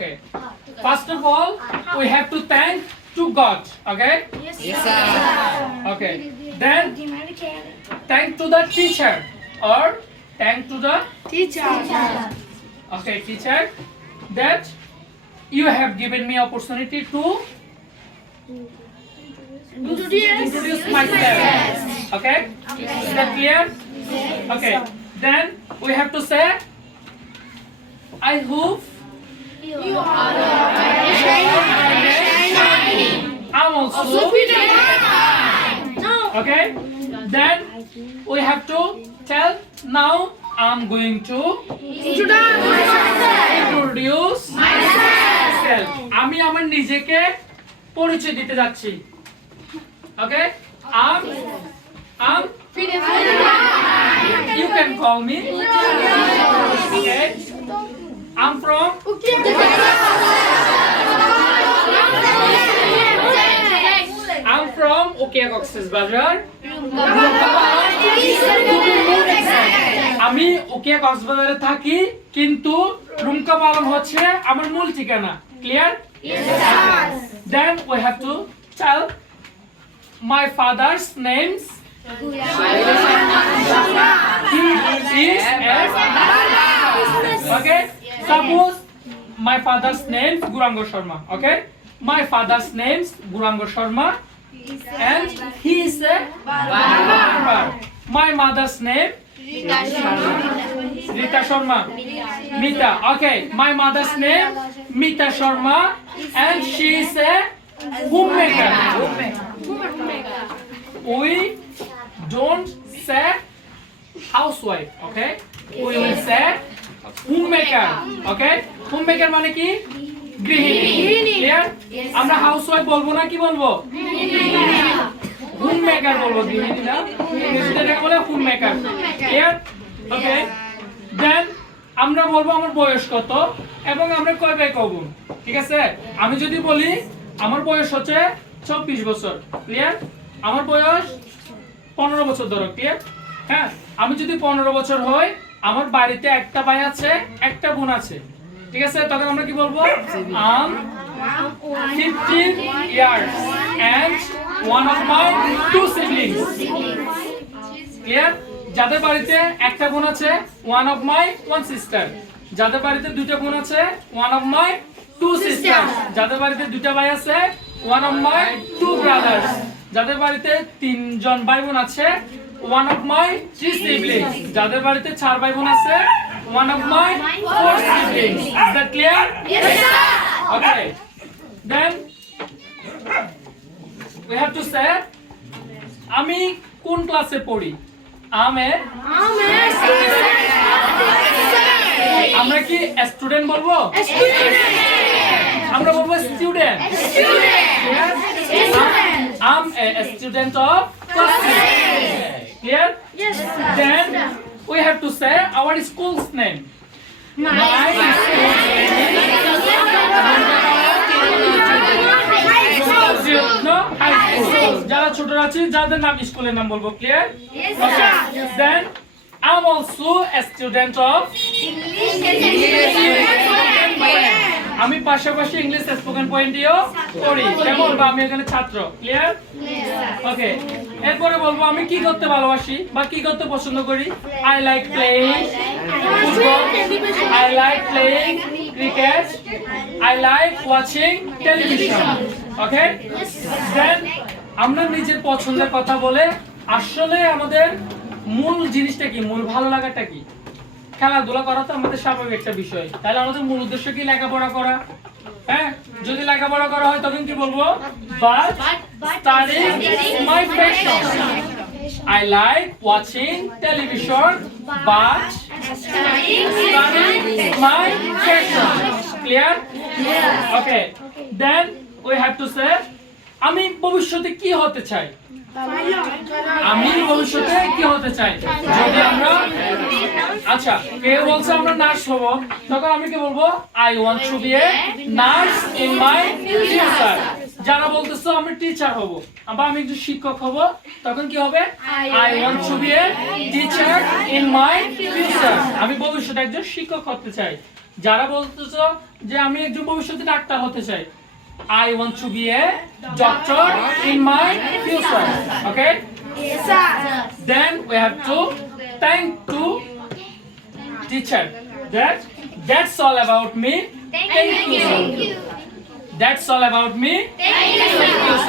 Okay. First of all, we have to thank to God. Okay. Yes, sir. Okay. Then thank to the teacher or thank to the okay teacher that you have given me opportunity to introduce myself. Okay. Is that clear? Okay. Then we have to say I hope You are shining. I'm also okay. Then we have to tell now I'm going to introduce myself. আমি আমার নিজেকে পরিচয় দিতে যাচ্ছি। Okay? I'm you can call me. Okay? I'm from Ukia Cox's Bazar. আমি উকিয়া কক্সবাজারে থাকি কিন্তু রুমকা পালন হচ্ছে আমার মূল ঠিকানা। Clear? Yes, sir. Then we have to tell my father's names. He is okay. Suppose my father's name Gurango Sharma. Okay. My father's name's Gurango Sharma and he is a barber. My mother's name Rita Sharma. Mita. Okay. My mother's name Mita Sharma and she is a homemaker. We don't say housewife. Okay. We will say homemaker. Okay. Homemaker মানে কি? গৃহিণী। Clear? আমরা housewife বলবো না কি বলবো? Homemaker বলবো গৃহিণী না। ইংরেজিতে এটাকে বলে হোমমেকার। Clear? ওকে। দেন আমরা বলবো আমার বয়স কত এবং আমরা কয় ভাই কয় বোন। ঠিক আছে? আমি যদি বলি আমার বয়স হচ্ছে 26 বছর। ক্লিয়ার? আমার বয়স 15 বছর ধরো। ক্লিয়ার? হ্যাঁ, আমি যদি 15 বছর হই আমার বাড়িতে একটা ভাই আছে একটা বোন আছে। ঠিক আছে? তখন আমরা কি বলবো? I'm 15 years and one of my two siblings. Clear? যাদের বাড়িতে একটা বোন আছে one of my one sister. যাদের বাড়িতে দুইটা বোন আছে one of my two sisters. যাদের বাড়িতে দুইটা ভাই আছে one of my two brothers. যাদের বাড়িতে তিনজন ভাই বোন আছে one of my three siblings. যাদের বাড়িতে চার ভাই বোন আছে one of my four siblings. Is that clear? Yes, sir. Okay. Then we have to say আমি কোন ক্লাসে পড়ি? আমরা কি স্টুডেন্ট বলবো? আমরা বলবো student. I'm a student of class 6. Clear? Yes, sir. Then we have to say our school's name. My no high school. যারা ছোটরা আছে যাদের নাম স্কুলের নাম বলবো। Clear? Yes, Okay. sir. Then I'm also a student of আমি পাশাপাশি ইংলিশ স্পোকেন পয়েন্টেও পড়ি। যেমন আমি এখানে ছাত্র। ক্লিয়ার? ওকে। এরপরে বলবো আমি কি করতে ভালোবাসি বা কি করতে পছন্দ করি। I like playing football. I like playing cricket. I like watching television. Okay? Then আমরা নিজের পছন্দের কথা বলে আসলে আমাদের মূল জিনিসটা কি, মূল ভালো লাগাটা কি? খেলাধুলা করা তো আমাদের স্বাভাবিক একটা বিষয়। তাহলে আমাদের মূল উদ্দেশ্য কি লেখাপড়া করা। হ্যাঁ, যদি লেখাপড়া করা হয় তখন কি বলবো? But studying is my passion. I like watching television, but studying is my passion. Clear? Okay. Then we have to say আমি ভবিষ্যতে কি হতে চাই। আমি ভবিষ্যতে কি হতে চাই? যদি আমরা আচ্ছা কেউ বলছে আমরা নার্স হব তখন আমি কি বলবো? I want to be a nurse in my future. যারা বলতেছো আমি টিচার হব বা আমি একজন শিক্ষক হব তখন কি হবে? I want to be a teacher in my future. আমি ভবিষ্যতে একজন শিক্ষক হতে চাই। যারা বলতেছো যে আমি একজন ভবিষ্যতে ডাক্তার হতে চাই, I want to be a doctor in my future. Okay? Yes, sir. Then we have to thank to teacher. That's all about me. Thank you, sir. That's all about me. Thank you, Thank you, sir. sir.